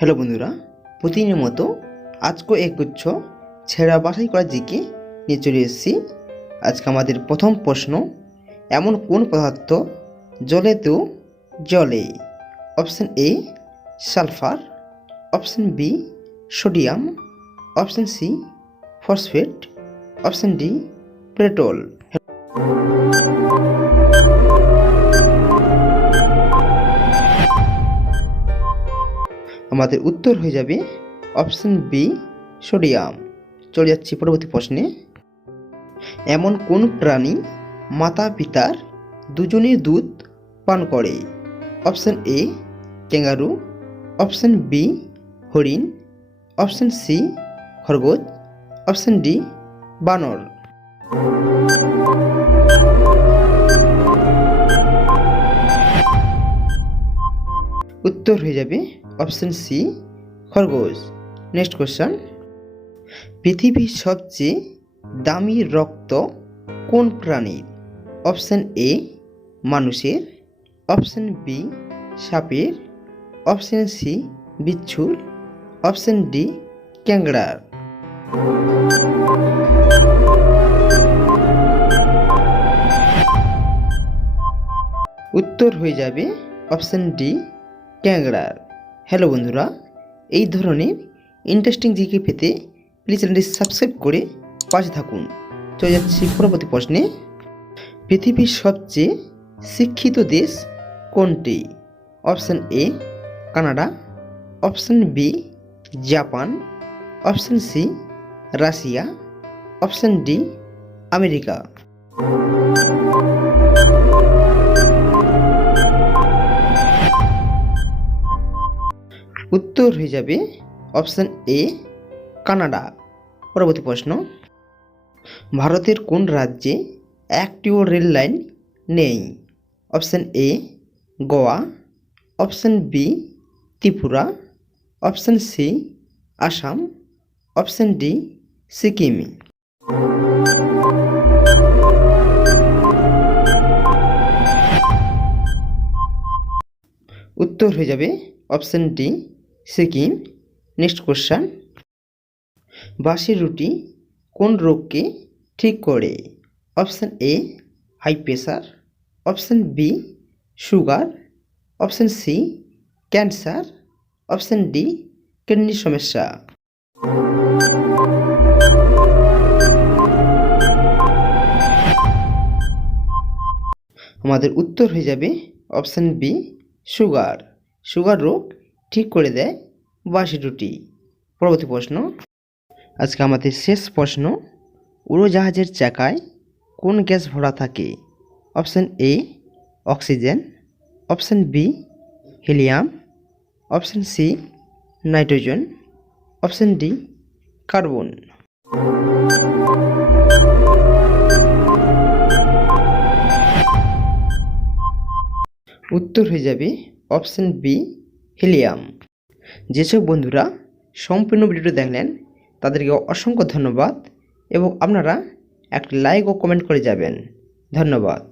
Hello বন্ধুরা, প্রতিদিনের মতো আজকেও একগুচ্ছ ছেঁড়া বাছাই করা জিকে নিয়ে চলে এসেছি। আজকে আমাদের প্রথম প্রশ্ন, এমন কোন পদার্থ জলেতেও জ্বলে? Option A sulphur, option B sodium, option C phosphate, option D petrol. আমাদের উত্তর হয়ে যাবে অপশন বি সোডিয়াম। চলে যাচ্ছি পরবর্তী প্রশ্নে, এমন কোন প্রাণী মাতা পিতার দুজনের দুধ পান করে? Option A kangaroo, option B হরিণ, অপশন সি খরগোশ, অপশন ডি বানর। উত্তর হয়ে যাবে অপশন সি খরগোশ। নেক্সট কোশ্চেন, পৃথিবীর সবচেয়ে দামি রক্ত কোন প্রাণীর? অপশন এ মানুষের, অপশন বি সাপের, অপশন সি বিচ্ছুর, অপশন ডি ক্যাংড়ার। উত্তর হয়ে যাবে অপশন ডি ক্যাংড়ার। হ্যালো বন্ধুরা, এই ধরনের ইন্টারেস্টিং জিকে পেতে প্লিজ চ্যানেলটি সাবস্ক্রাইব করে পাশে থাকুন। চলে যাচ্ছি পরবর্তী প্রশ্নে, পৃথিবীর সবচেয়ে শিক্ষিত দেশ কোনটি? Option A Canada, option B Japan, option C Russia, option D America. উত্তর হয়ে যাবে অপশন এ কানাডা। পরবর্তী প্রশ্ন, ভারতের কোন রাজ্যে একটিও রেল লাইন নেই? Option A Goa, option B Tripura, option C Assam, option D Sikkim. উত্তর হয়ে যাবে option D Sikkim. Next question, বাসি রুটি কোন রোগকে ঠিক করে? Option A high pressure, option B sugar, option C cancer, option D কিডনির সমস্যা। আমাদের উত্তর হয়ে যাবে অপশন বি সুগার। সুগার রোগ ঠিক করে দেয় বাসি রুটি। পরবর্তী প্রশ্ন, আজকে আমাদের শেষ প্রশ্ন, উড়োজাহাজের চাকায় কোন গ্যাস ভরা থাকে? Option A oxygen, option B helium, option C nitrogen, option D carbon. উত্তর হয়ে যাবে অপশন বি হিলিয়াম। যেসব বন্ধুরা সম্পূর্ণ ভিডিওটি দেখলেন তাদেরকে অসংখ্য ধন্যবাদ এবং আপনারা একটা লাইক ও কমেন্ট করে যাবেন। ধন্যবাদ।